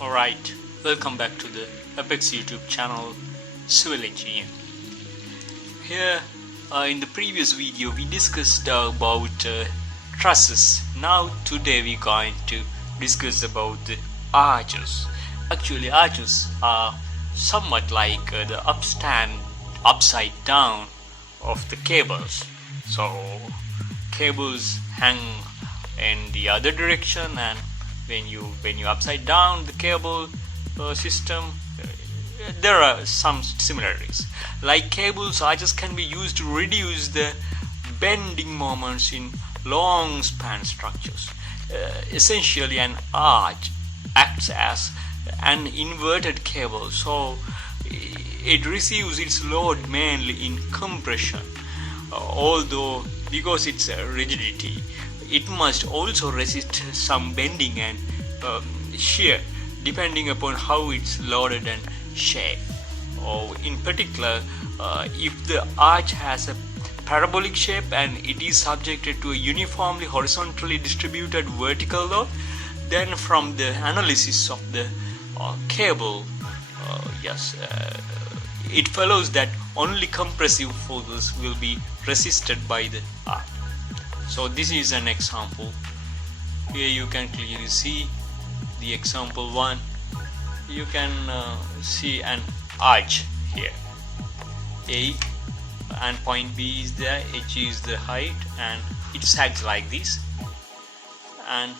Alright, welcome back to the Apex YouTube channel, Civil Engineer. Here in the previous video we discussed about trusses. Now today we're going to discuss about the arches. Actually arches are somewhat like the upside down of the cables. So cables hang in the other direction, and when you upside down the cable system, there are some similarities. Like cables, arches can be used to reduce the bending moments in long span structures. Essentially an arch acts as an inverted cable, so it receives its load mainly in compression, although because it's a rigidity, it must also resist some bending and shear depending upon how it's loaded and shaped. Or in particular, if the arch has a parabolic shape and it is subjected to a uniformly horizontally distributed vertical load, then from the analysis of the cable, it follows that only compressive forces will be resisted by the arch. So this is an example. Here you can clearly see the example 1. You can see an arch here. A and point B is there, H is the height, and it sags like this, and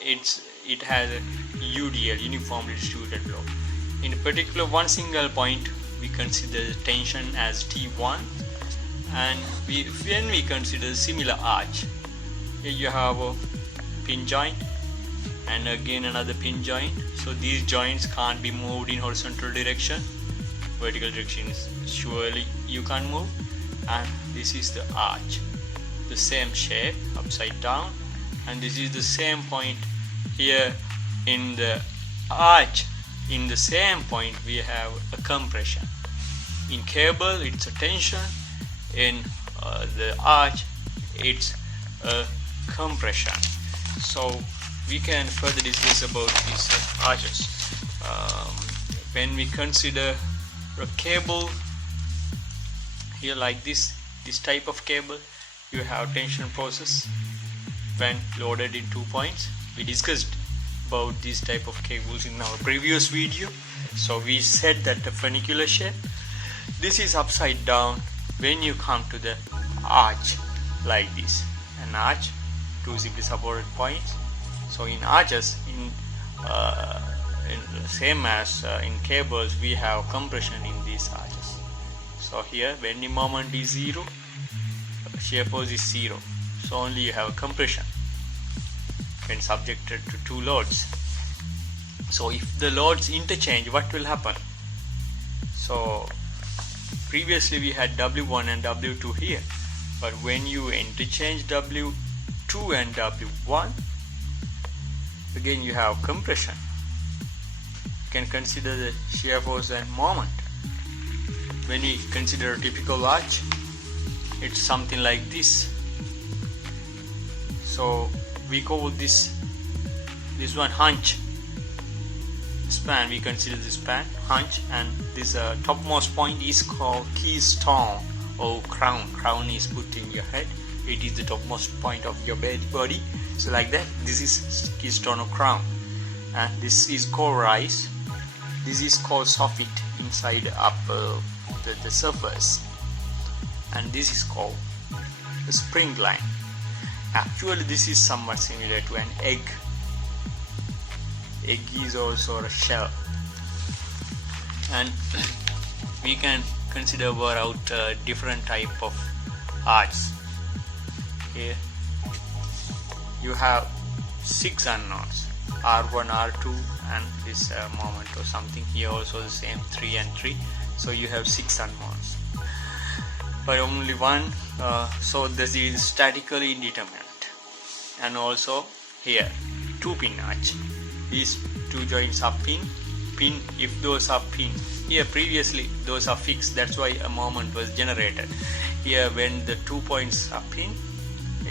it has a UDL, uniformly distributed load. In particular one single point we consider the tension as T1, and when we consider similar arch, here you have a pin joint and again another pin joint. So these joints can't be moved in horizontal direction. Vertical direction is surely you can't move. And this is the arch, the same shape, upside down, and this is the same point here in the arch. In the same point we have a compression. In cable it's a tension. In the arch it's a compression. So we can further discuss about these arches. When we consider a cable here like this type of cable, you have tension process when loaded in 2 points. We discussed about this type of cables in our previous video. So we said that the funicular shape, this is upside down when you come to the arch like this, an arch, two simply supported points. So in arches, in same as in cables, we have compression in these arches. So here bending moment is 0, shear force is 0, so only you have compression when subjected to two loads. So if the loads interchange, what will happen? So previously we had W1 and W2 here, but when you interchange W2 and W1, again you have compression. You can consider the shear force and moment. When we consider a typical arch, it's something like this. So we call this one hunch span. We consider this span hunch, and this topmost point is called keystone or crown. Crown is put in your head. It is the topmost point of your body. So like that, this is keystone or crown, and this is called rise. This is called soffit inside up the surface, and this is called the spring line. Actually this is somewhat similar to an egg. Egg is also a shell, and we can consider about different type of arches. Here you have 6 unknowns, R1, R2, and this moment or something. Here also the same, 3 and 3. So you have 6 unknowns, but only one. So this is statically indeterminate. And also here 2 pin arch. These 2 joints are pin. If those are pin, here previously those are fixed, that's why a moment was generated. Here when the 2 points are pin,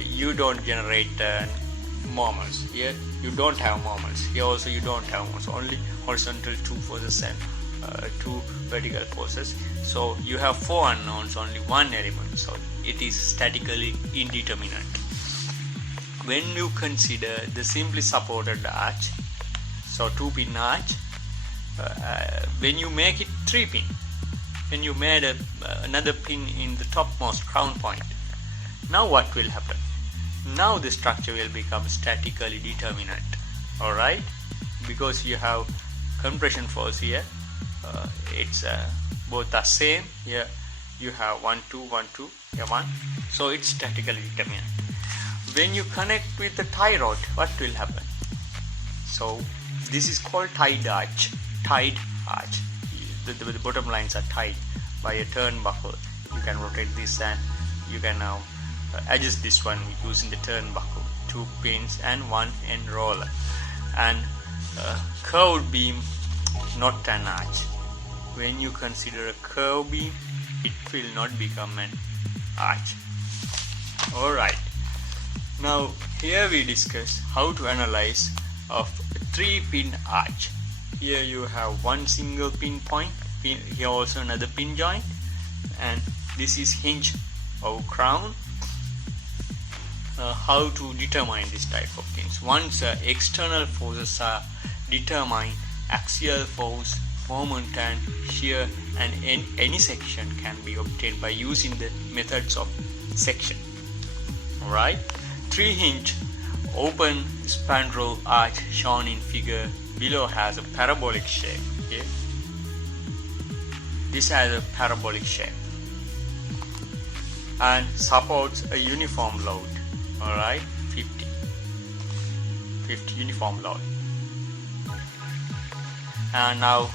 you don't generate moments. Here you don't have moments. Here also you don't have moments. Only horizontal 2 forces and 2 vertical forces. So you have 4 unknowns, only one element. So it is statically indeterminate. When you consider the simply supported arch, so 2-pin arch, when you make it 3-pin, when you made another pin in the topmost crown point, now what will happen? Now the structure will become statically determinate. Alright, because you have compression force here, it's both are same. Here you have 1 2 1 2 here 1, so it's statically determinate. When you connect with the tie rod, what will happen? So this is called tied arch. The bottom lines are tied by a turnbuckle. You can rotate this and you can now adjust this one using the turnbuckle, 2 pins and 1 end roller. And curved beam, not an arch. When you consider a curved beam, it will not become an arch. Alright, now here we discuss how to analyze of a 3-pin arch. Here you have one single pin point, here also another pin joint, and this is hinge of crown. How to determine this type of things? Once external forces are determined, axial force, moment and shear and any section can be obtained by using the methods of section. Alright, 3-hinge open spandrel arch shown in figure below has a parabolic shape. Okay? This has a parabolic shape and supports a uniform load. Alright, 50 uniform load. And now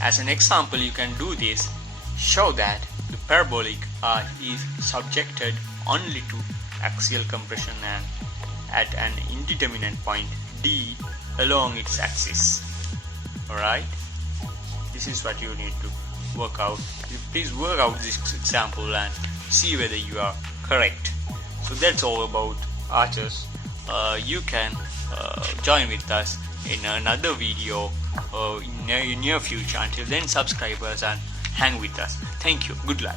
as an example you can do this, show that the parabolic arch is subjected only to axial compression and at an indeterminate point D along its axis. Alright, this is what you need to work out. Please work out this example and see whether you are correct. So that's all about arches. You can join with us in another video in near future. Until then, subscribe us and hang with us. Thank you. Good luck.